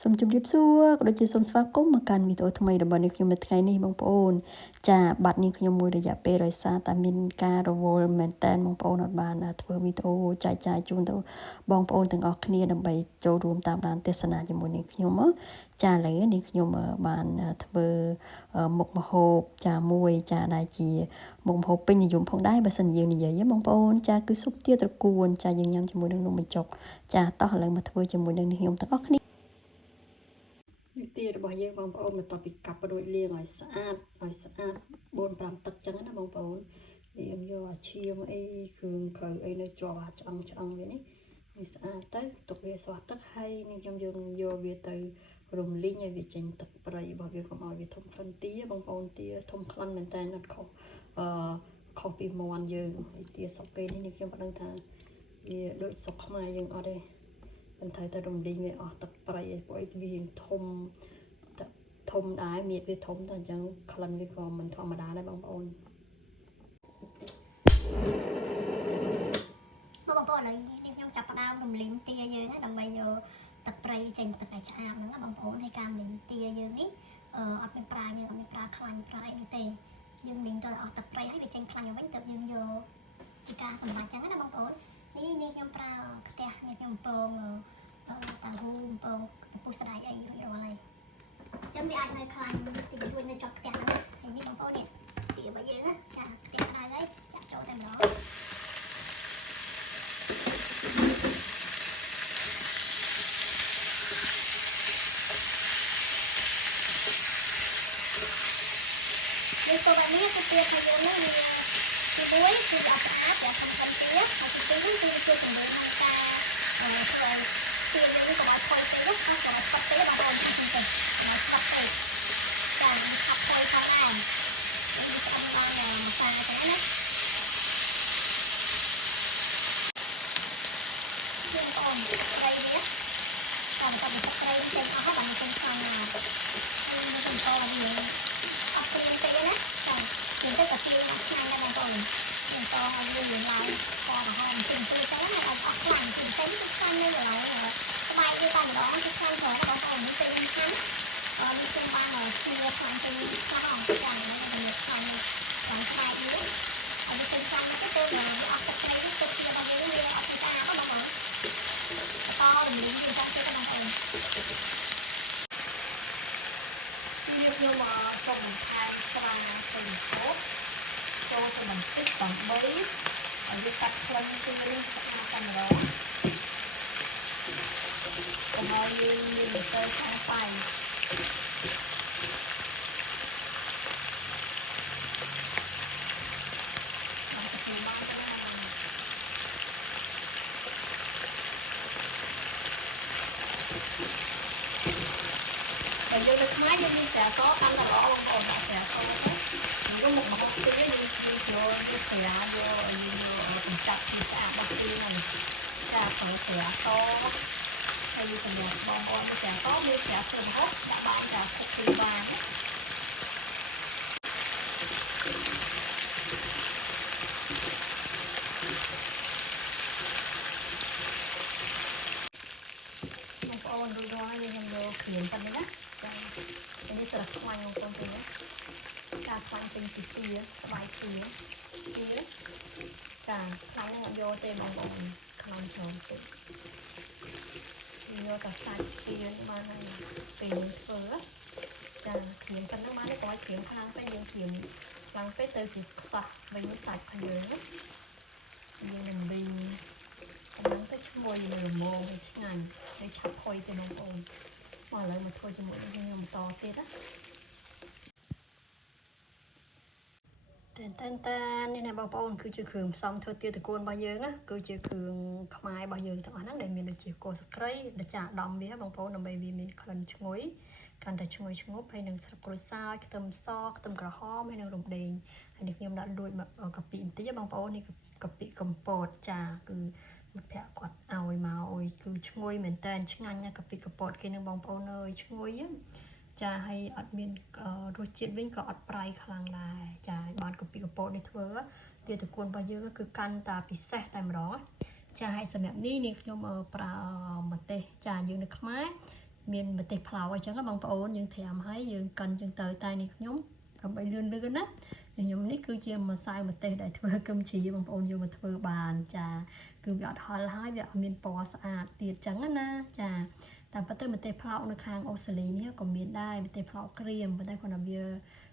សូមជម្រាបសួរក៏ដូចជាសូមស្វាគមន៍មកកាន់វីដេអូថ្មីរបស់នាងខ្ញុំនៅថ្ងៃនេះបងប្អូនចាបាត់នាងខ្ញុំមួយរយៈពេលដោយសារតែមានការរវល់មែនតែនបងប្អូនអត់បានធ្វើវីដេអូចែកចាយជូនទៅបងប្អូនទាំងអស់គ្នាដើម្បីចូលរួមតាមដានទស្សនាជាមួយនាងខ្ញុំចាឥឡូវនាងខ្ញុំបានធ្វើមុខម្ហូបចាមួយចាដែលជាមុខម្ហូបពេញនិយមផងដែរបើសិនយើងនិយាយបងប្អូនចាគឺស៊ុបទាត្រកួនចាយើងញ៉ាំជាមួយនឹងនំបញ្ចុកចាតោះឥឡូវមកធ្វើជាមួយនឹងនាងខ្ញុំទាំងអស់គ្នានេះទារបស់យើងបងប្អូនបន្ទាប់ពីកាប់រួចលាងឲ្យស្អាត4-5 ទឹកចឹងណាបងប្អូនលាងយកអាឈាមអីគ្រឿងក្រៅអីនៅជាប់ឆ្អឹងវានេះឲ្យស្អាតទៅទុកវាស្រស់ទឹកហើយនឹងខ្ញុំយកវាទៅរំលីងឲ្យវាចេញទឹកប្រៃរបស់វាកុំឲ្យវាធំក្លិនទាបងប្អូនទាធំក្លិនមែនតើអត់ខុសខុសពីមាន់យើងហើយទាស្រុកគេនេះខ្ញុំមិនដឹងថាវាដូចស្រុកខ្មែរយើងអត់ទេប៉ុន្តែតែរំលីងវាអស់ទឹកប្រៃឲ្យពួកឯងវាធំដែរមៀតវាធំតែអញ្ចឹងក្លិនវាក៏មិនធម្មតាដែរបងប្អូនបងប្អូនឥឡូវនេះខ្ញុំចាប់ផ្ដើមរំលីងទាយើងណាដើម្បីយកទឹកប្រៃវាចេញទឹកឲ្យឆ្អាបហ្នឹងណាបងប្អូនហើយការរំលីងទាយើងនេះអត់មានប្រើខ្លាញ់ប្រើអីនោះទេយើងលីងទៅអស់ទឹកប្រៃហើយវាចេញខ្លាញ់មកវិញទៅយើងយកជាការសម្រាប់ចឹងណាបងប្អូននេះនាងខ្ញុំប្រើផ្ទះនាងខ្ញុំពងតាហ៊ូពងពុះស្ដាយអីរួចរាល់ហើយចឹងវាអាចនៅខ្លាញ់តិចតួចនៅជាប់ផ្ទះហ្នឹងហើយនេះបងប្អូននេះទារបស់យើងណាចាផ្ទះក្តៅហើយចាក់ចូលតែម្ដងទៅបែបនេះគឺទារបស់យើងហ្នឹងទី1គឺអត់ស្អាតតែសំខាន់ទៀតហើយទី2គឺជួយជំរុញក្នុងការធ្វើទាយើងនេះកុំឲ្យខូចពេកណាកុំឲ្យខុសពេកបងប្អូនទី2កុំឲ្យខុសពេកចាវាខុសខូចផងដែរយើងឆ្អឹងឡើងម្សៅទៅណាយើងបងត្រីនេះតែបន្តទឹកត្រីចេញអស់ហើយបានចេញខាងណាយើងបន្តវាអត់ព្រៀងពេកណាចាយើងទៅតែព្រៀងអត់ឆ្ងាញ់ដែរបងប្អូនយើងតឲ្យវាឡើងឡើងពណ៌ក្រហមពេញទៅចឹងណាឲ្យអស់ខ្លាំងពេញទៅគឺខ្លាំងនៅឡើយក្បែរវាតែម្ដងគឺខ្លាំងផងបងប្អូននេះពេញខាងវាខ្ញុំបានគ្នាខ្លាំងពេញខ្លះអស់ចាហ្នឹងវាខ្លាំងនៅខាងក្បែរវាឲ្យវាពេញខ្លាំងទៅទៅវាអស់ទឹកត្រីទៅទារបស់យើងវាអត់ស្អាតបងប្អូនបន្តរំលីងវាចាំទៀតបងប្អូនខ្ញុំសូមបន្ថែមស្រាទៅចូលទៅបន្តិចដើម្បីឲ្យវាកាត់ក្លិនពីរឿងស្អាតតែម្ដងកុំឲ្យយើងមានទៅខាងបាយហើយយើងទៅខ្មែរយើងមានស្រាសកាន់តែល្អបងប្អូនស្រាសទៅយើងមកហូបទៀតយើងយកវាស្រាយកបញ្ចប់ពីស្អាតរបស់ទីហ្នឹងចាប្រើស្រាសហើយយើងសម្រាប់បងប្អូនស្រាសមានស្រាធ្វើម្ហូបដាក់បានចាទុកពីបានបងប្អូនរួចរាល់ហើយខ្ញុំយកគ្រឿងប៉ុណ្ណឹងណាចានេះស្រស់ខ្លាញ់បងប្អូនទៅណាការខ្លាញ់ពេញពីទាស្បែកទាចាខ្លាញ់អត់យកទេបងប្អូនខ្លាញ់ច្រើនពេកយកតែសាច់ទាបានហើយពេលធ្វើចាគ្រឿងប៉ុណ្ណឹងបានទេកុំឲ្យគ្រឿងខ្លាំងពេកយើងគ្រឿងខ្លាំងពេកទៅជាខ្សោះវិញសាច់យើងណាយើងនឹងវិញប៉ុណ្ណឹងទៅឈ្ងុយនៅល្មមហើយឆ្ងាញ់ហើយឆាប់ផុយទេបងប្អូនមកឥឡូវមកធ្វើជាមួយនឹងខ្ញុំបន្តទៀតណាតែនេះណាបងប្អូនគឺជាគ្រឿងផ្សំធ្វើទាត្រកួនរបស់យើងណាគឺជាគ្រឿងខ្មែររបស់យើងទាំងអស់ហ្នឹងដែលមានដូចជាគល់ស្ក្រៃដែលចាដំវាបងប្អូនដើម្បីវាមានក្លិនឈ្ងុយកាន់តែឈ្ងុយឈ្ងប់ហើយនឹងស្លឹកក្រូចសើចខ្ទឹមសខ្ទឹមក្រហមហើយនឹងរំដេងហើយនេះខ្ញុំដាក់រួចកាពិបន្តិចបងប្អូននេះកាពិកំពតចាគឺមិត្តភក្តិគាត់ឲ្យមកអុយគឺឈ្ងុយមែនតើឆ្ងាញ់ណាស់កាពិកំពតគេនឹងបងប្អូនអើយឈ្ងុយចាហើយអត់មានរសជាតិវិញក៏អត់ប្រៃខ្លាំងដែរចាបានកាពិកំពតនេះធ្វើទាត្រកួនរបស់យើងគឺកាន់តែពិសេសតែម្ដងចាហើយសម្រាប់នេះនាងខ្ញុំប្រើម្ទេសចាយើងនៅខ្មែរ miền bờ tây phào ở chẳng các bông ôn dương thèm hay dương cần dương tới tay này nhóm cầm bay lươn lươn á nhóm này cứ chia mà sai một tê để thưa cơm chỉ bông ôn dương mà thưa bàn trà cứ gọt hoa hai vợ miền bò sạch tiệt trắng á na trà tạm bắt tới một tê phào nó khang Australia còn miền đai một tê phào cream bên đây còn làm bia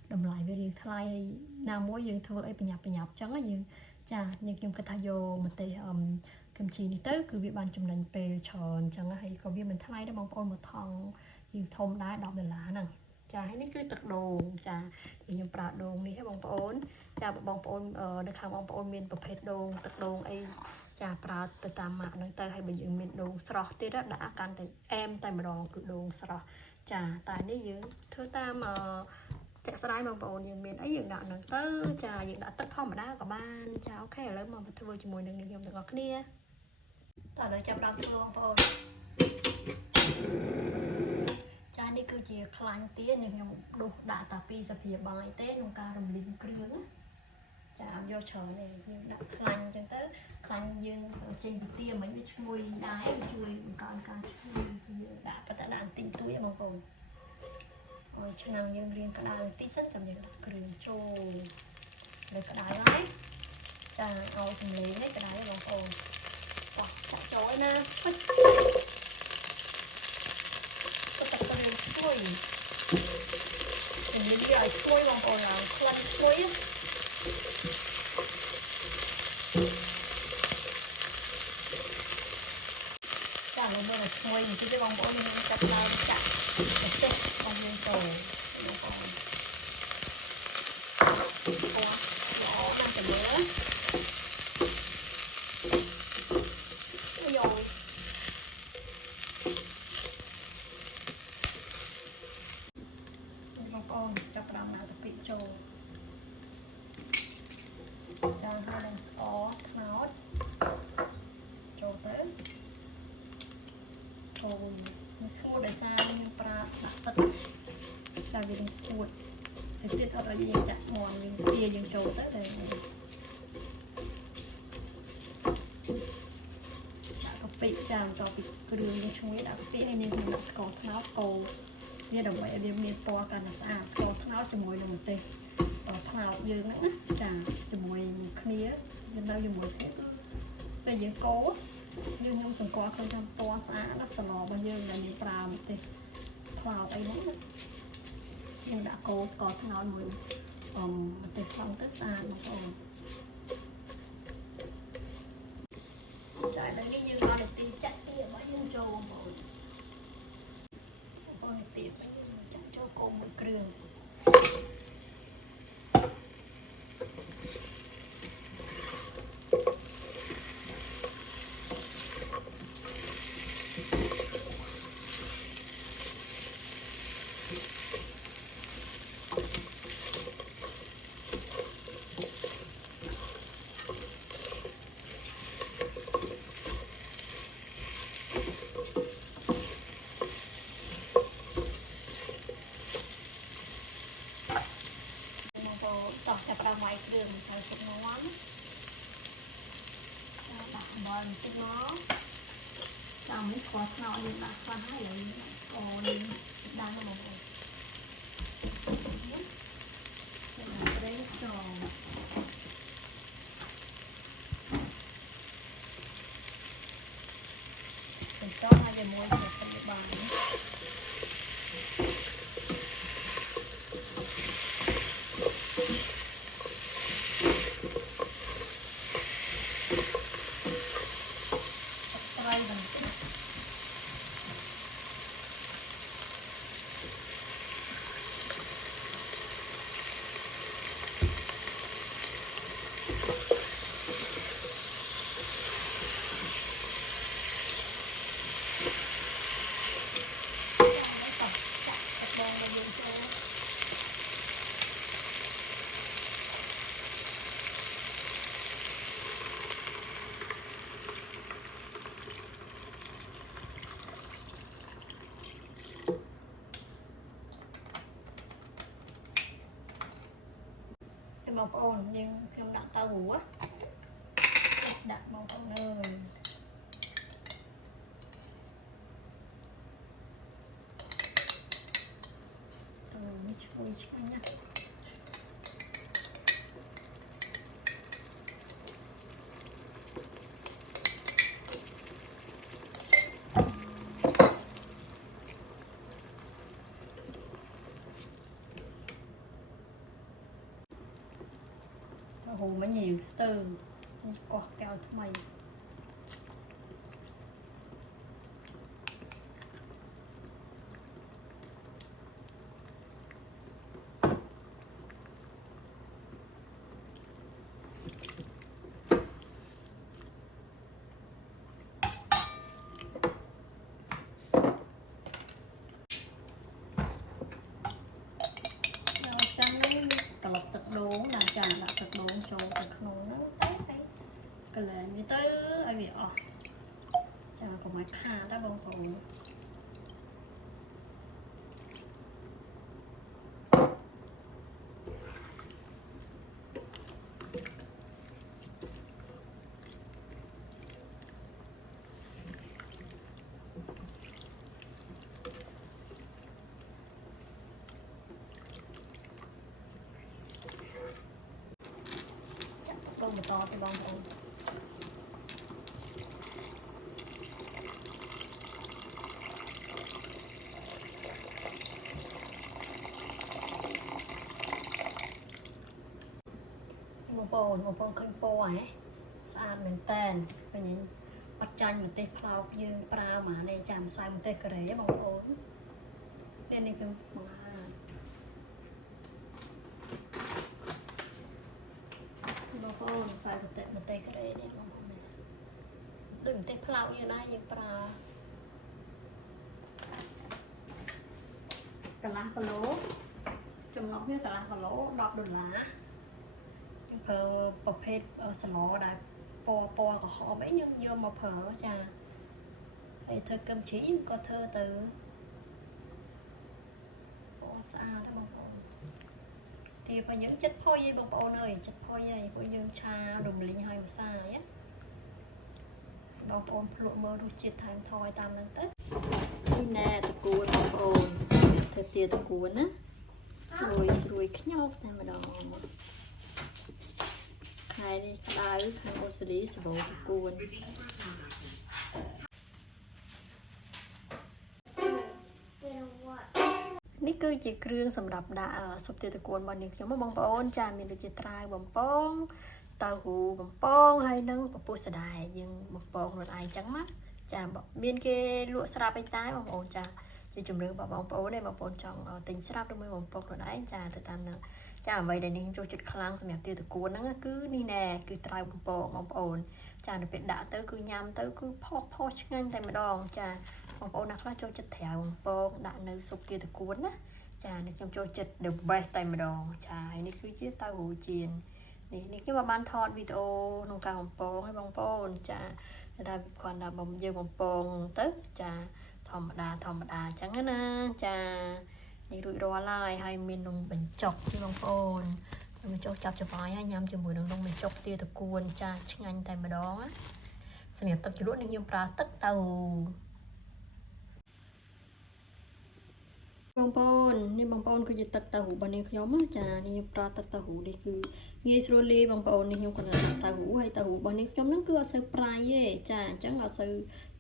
đầm lại về riêng thay hay nam mối dương thưa ấy bị nhập trắng á dương trà nhưng nhóm cái thay vô một tê cơm chỉ này tới cứ việc bàn chụp lệnh về tròn chẳng hay có việc mình thay đó bông ôn một thằngอยู่ทมได้ดอกเดือนล้านจะให้นี่คือตักโดงจะอย่างปลาโดงนี่ให้บองปอนจะบองปอนในคำบองปอนเมียนประเภทโดงตักโดงไอจะปลาตตามหมากนั่งเตยให้ไปยืมเมียนโดงสระที่ได้ด่ากันแต่แอมแต่มาดองคือโดงสระจะแต่นี่ยืมเธอตามจะสไลด์บองปอนยืมเมียนไอยืมด่านั่งเตยจะยืมด่าตักทอมมาได้กับบ้านจะโอเคแล้วมาเธอจะมวยหนึ่งยมแต่ก็เคลียร์ต่อเลยจับดาวที่บองปอนนี่คือเจียคลังเตี้ยยังดูด่าตาปีสเปียบายเต้นงการรำลิงเครื่องจะเอาโยเฉยเลยยังด่าคลังจังเต้คลังยังเจนเตี้ยเหมือนไปช่วยได้ช่วยการช่วยด่าปัตตานีติ่งตุ้ยบางคนช่างยังเรียนกระดาษตีเส้นจำยังเครื่องโชว์เลยกระดาษไว้จะเอาสำลีให้กระดาษบางคนจับโจ้นะช่วยอย่างนี้ดีอ่ะช่วยบางคนเราคลันช่วยจากเราเมื่อช่วยอย่างที่บางคนมันจับเราจับเจ็บบางเรื่องโตบางคนล้อมันจะเยอะไม่ยอมจับรำนาตะปิโจจางให้แรงสกอตนอตโจเต้โจมีสูดได้ซามีปลาตัดซาวิลสูดแต่ติดอะไรยังจัดมอนยังเจียยังโจเต้เลยกะปิจางต่อปิเกลือยังช่วยกะปิในนี้มีสกอตนอตโกเนี่ยดอกไม้เรียมเนียนตัวกันสะอาดสกอตเท้าจมูกลงเตะต่อเท้ายืนนะจ่าจมูกเคลียร์ยืนเราจมูกแต่ยืนโก้ยืนยำสังกอคนทำตัวสะอาดสลอบยืนอย่างนี้ปลาเตะเท้าไอ้นั้นยืนด่าโก้สกอตเท้ามือเตะเท้าตึ๊ดสะอาดมาก่อนแต่ตอนนี้ยืนรอเด็กตีจัดเตี้ยว่ายืนโจมหมดติดจับเจ้าโกงเครื่องต่อจากเราไว้เครื่องใส่สุกน้อนดักบอลติ๊กน้องจำไม่ขอเนาอยู่ดักฟันให้เลยโอ้ยดังหมดเลยได้จองเป็นจ้องมาจะมวยเสียปัจจุบันบางคนยังខ្ញុំដាក់ទៅហួរដាក់បងប្អូនអើយ ឆ្ងាញ់ណាស់ហូរមិញយើងស្ទើកោះកែវថ្មីចាំនេះត្រឡប់ទឹកដូងដាក់ចានដាក់ទឹកដូងចូលទៅក្នុងហ្នឹងទៅកន្លែងនេះទៅឲ្យវាអស់ចាកុំឲ្យខាតណាបងប្អូនទៅបន្តទៅបងប្អូនបងប្អូនឃើញពណ៌ហ៎ស្អាតមែនតែនឃើញអត់ចាញ់ម្ទេសផ្លោកយើងប្រើមកនេះចាំម្សៅម្ទេសការ៉េបងប្អូននេះគឺបង្ហាញបងប្អូនម្សៅម្ទេសការ៉េនេះបងប្អូនដូចម្ទេសផ្លោកយើងដែរយើងប្រើកន្លះគីឡូចំណុះវាកន្លះគីឡូ$10យើងប្រើប្រភេទសឡដែលពណ៌ក្រហមអីយើងយកមកប្រើចាហើយធ្វើគឹមជ្រីក៏ធ្វើទៅពណ៌ស្អាតដែរបងប្អូនទីបើយើងចិត្តផុយឯងបងប្អូនអើយចិត្តផុយឯងពួកយើងឆារំលីងឲ្យម្សៅណាបងប្អូនភ្លក់មើលរសជាតិថែមថយតាមហ្នឹងទៅនេះណែតកួនបងប្អូនធ្វើទាតកួនណាស្រួយខ្ញោកតែម្ដងខែនេះក្តៅខាងអូស្ត្រាលីសបោតកួននេះគឺជាគ្រឿងសម្រាប់ដាក់ស៊ុបទាតកួនរបស់នាងខ្ញុំបងប្អូនចាមានដូចជាត្រាវបំពងតៅហ៊ូបំពងហើយនឹងពពុះសណ្តែកយើងបំពងខ្លួនឯងចឹងណាចាមានគេលក់ស្រាប់ឯតែបងប្អូនចាជាជំរឿនរបស់បងប្អូនឯងបងប្អូនចង់ទិញស្រាប់ឬមួយបំពងខ្លួនឯងចាទៅតាមនឹងចាអ្វីដែលនេះចូលចិត្តខ្លាំងសម្រាប់ទាតកួនហ្នឹងគឺនេះណែគឺត្រាវបំពងបងប្អូនចានៅពេលដាក់ទៅគឺញ៉ាំទៅគឺផុសឆ្ងាញ់តែម្ដងចាបងប្អូនណាខ្លះចូលចិត្តត្រាវបំពងដាក់នៅស៊ុបទាតកួនណាចានេះខ្ញុំចូលចិត្ត the best តែម្ដងចាហើយនេះគឺជាតៅហ៊ូចៀននេះខ្ញុំបានថតវីដេអូក្នុងការបំពងឲ្យបងប្អូនចាតែគាត់ថាបំយើងបំពងទៅចាធម្មតាអញ្ចឹងណាចានេះរួចរាល់ហើយមាននំបញ្ចុកបងប្អូននំបញ្ចុកចាប់ច្បាយហើយញ៉ាំជាមួយនឹងនំបញ្ចុកទាតកួនចាឆ្ងាញ់តែម្ដងណាសម្រាប់ទឹកជ្រក់នេះខ្ញុំប្រើទឹកតៅហ៊ូបងប្អូននេះបងប្អូនគឺជាទឹកតៅហ៊ូរបស់នាងខ្ញុំចានេះប្រើទឹកតៅហ៊ូនេះគឺងាយស្រួលលាយបងប្អូននេះខ្ញុំគាត់ដាក់តៅហ៊ូហើយតៅហ៊ូរបស់នាងខ្ញុំហ្នឹងគឺអត់សូវប្រៃទេចាអញ្ចឹងអត់សូវ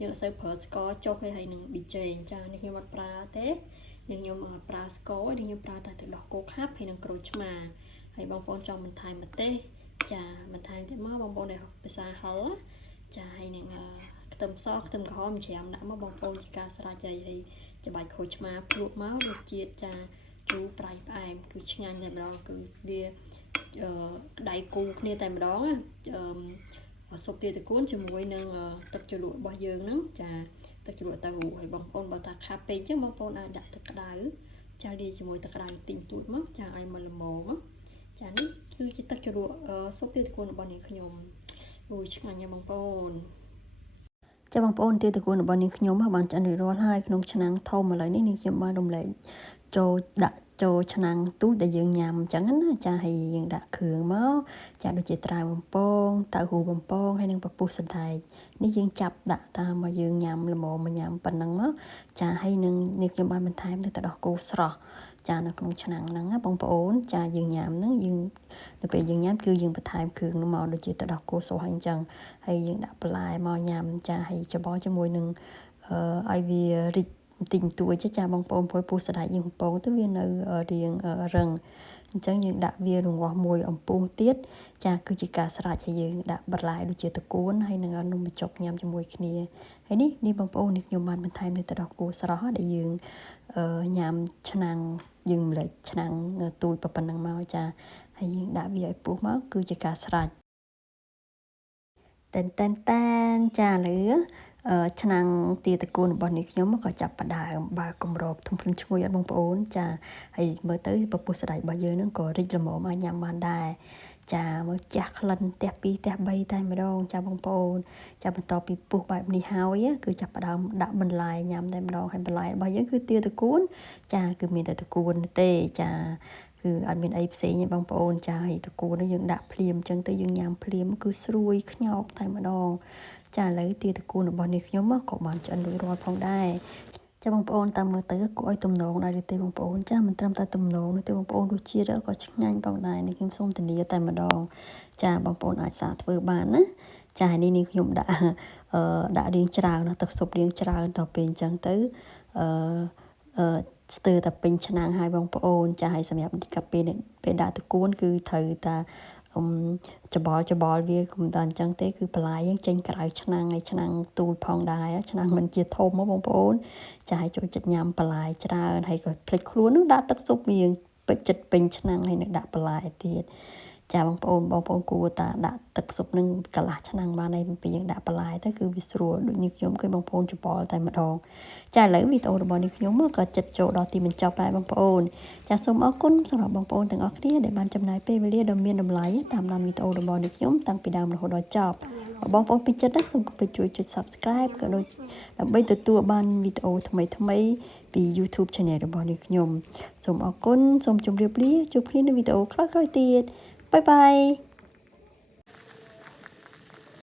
យើងអត់សូវប្រើស្ករចុះហើយនឹងប៊ីចេងចានេះខ្ញុំអត់ប្រើទេនេះខ្ញុំអត់ប្រើស្ករនេះខ្ញុំប្រើតែទឹកដោះគោខាប់ហើយនឹងក្រូចឆ្មាហើយបងប្អូនចង់បន្ថែមម្ទេសចាបន្ថែមទៀតមកបងប្អូនដែលភាសាហឹលចាហើយនឹងខ្ទឹមសខ្ទឹមក្រហមច្រាមដាក់មកបងប្អូនជាការស្រេចហើយច្បាច់ក្រូចឆ្មាភ្លក់មករសជាតិចាជូរប្រៃផ្អែមគឺឆ្ងាញ់តែម្ដងគឺវាដៃគូគ្នាតែម្ដងណាស៊ុបទាតកួនជាមួយនឹងទឹកជ្រលក់របស់យើងហ្នឹងចាទឹកជ្រលក់តៅហ៊ូហើយបងប្អូនបើថាខាប់ពេកអញ្ចឹងបងប្អូនអាចដាក់ទឹកក្តៅចាលាយជាមួយទឹកក្តៅតិចតួចមកចាឲ្យមកល្មមចានេះគឺជាទឹកជ្រលក់ស៊ុបទាតកួនរបស់នាងខ្ញុំអូយឆ្ងាញ់ណាស់បងប្អូនចាបងប្អូនទាតកួនរបស់នាងខ្ញុំបានឆ្អិនរួចរាល់ហើយក្នុងឆ្នាំងធំឥឡូវនេះនាងខ្ញុំបានរំលែកចូលដាក់ ចូលឆ្នាំងទូចដែលយើងញ៉ាំអញ្ចឹងណាចាហើយយើងដាក់គ្រឿងមកចាដូចជាត្រាវបំពងតៅហ៊ូបំពងហើយនឹងពពុះសណ្ដែកនេះយើងចាប់ដាក់តាមមកយើងញ៉ាំល្មមមកញ៉ាំប៉ុណ្ណឹងមកចាហើយនឹងនេះខ្ញុំបានបន្ថែមទៅទឹកដោះគោស្រស់ចានៅក្នុងឆ្នាំងហ្នឹងណាបងប្អូនចាយើងញ៉ាំហ្នឹងយើងនៅពេលយើងញ៉ាំគឺយើងបន្ថែមគ្រឿងនោះមកដូចជាទឹកដោះគោស្រស់អញ្ចឹងហើយយើងដាក់បន្លែមកញ៉ាំចាហើយច្របល់ជាមួយនឹងឲ្យវារីកបន្តិចបន្តួចចាបងប្អូនព្រោះពុះសណ្ដែកយើងបំពងទៅវានៅរាងរឹងអញ្ចឹងយើងដាក់វារងាស់មួយអំពូលទៀតចាគឺជាការស្រេចហើយយើងដាក់បន្លែដូចជាតកួនហើយនឹងនំបញ្ចុកញ៉ាំជាមួយគ្នាហើយនេះបងប្អូននេះខ្ញុំបានបន្ថែមនៅទឹកដោះគោស្រស់ដែលយើងញ៉ាំឆ្នាំងយើងម្លេចឆ្នាំងទូចប៉ុណ្ណឹងមកចាហើយយើងដាក់វាឲ្យពុះមកគឺជាការស្រេចតែនចាលើឆ្នាំងទាតកូនរបស់នេះខ្ញុំក៏ចាប់ផ្ដើមបើកម្របធំភ្លឹងឈ្ងុយអត់បងប្អូនចាហើយមើលទៅពពុះស្ដាយរបស់យើងនឹងក៏រីកល្មមអាចញ៉ាំបានដែរចាមើលចាស់ក្លិនផ្ទះ2ផ្ទះ3តែម្ដងចាបងប្អូនចាបន្ទាប់ពីពុះបែបនេះហើយគឺចាប់ផ្ដើមដាក់បន្លែញ៉ាំតែម្ដងហើយបន្លែរបស់យើងគឺទាតកូនចាគឺមានតែតកូនទេចាគឺអត់មានអីផ្សេងទេបងប្អូនចាហើយតកូននេះយើងដាក់ភ្លាមអញ្ចឹងទៅយើងញ៉ាំភ្លាមគឺស្រួយខ្ញោកតែម្ដងចាឥឡូវទាតកូនរបស់នេះខ្ញុំក៏បានឆ្អិនរួចរាល់ផងដែរចាបងប្អូនតាមមើលទៅគួរឲ្យទំនងដែរទេបងប្អូនចាមិនត្រឹមតែទំនងទេបងប្អូនរសជាតិក៏ឆ្ងាញ់ផងដែរនេះខ្ញុំសូមធានាតែម្ដងចាបងប្អូនអាចសាកធ្វើបានណាចានេះខ្ញុំដាក់រៀងច្រើនណាទឹកស៊ុបរៀងច្រើនតទៅពេលអញ្ចឹងទៅស្ទើរតែពេញឆ្នាំងហើយបងប្អូនចាហើយសម្រាប់កាពេលដាក់តកួនគឺត្រូវតែច្បល់វាកុំដល់អញ្ចឹងទេគឺបន្លែយើងចេញក្រៅឆ្នាំងហើយឆ្នាំងទូចផងដែរឆ្នាំងមិនជាធំហ៎បងប្អូនចាឲ្យចូលចិត្តញ៉ាំបន្លែច្រើនហើយក៏ភ្លេចខ្លួននឹងដាក់ទឹកស៊ុបវាចិត្តពេញឆ្នាំងហើយនឹងដាក់បន្លែទៀតចាបងប្អូនគួរតែដាក់ទឹកស៊ុបនឹងកន្លះឆ្នាំងបានហើយពេលយើងដាក់បន្លែទៅគឺវាស្រួលដូចនេះខ្ញុំគឺបងប្អូនច្បល់តែម្ដងចាឥឡូវវីដេអូរបស់នេះខ្ញុំក៏ចិត្តចូលដល់ទីបញ្ចប់ហើយបងប្អូនចាសូមអរគុណសម្រាប់បងប្អូនទាំងអស់គ្នាដែលបានចំណាយពេលវេលាដ៏មានតម្លៃតាមដានវីដេអូរបស់នេះខ្ញុំតាំងពីដើមរហូតដល់ចប់បងប្អូនពេញចិត្តណាសូមកុំភ្លេចជួយចុច Subscribe ក៏ដូចដើម្បីទទួលបានវីដេអូថ្មីពី YouTube Channel របស់នេះខ្ញុំសូមអរគុណសូមជម្រាបលាជួបគ្នានៅវីដេអូក្រោយៗទៀតបាយបាយ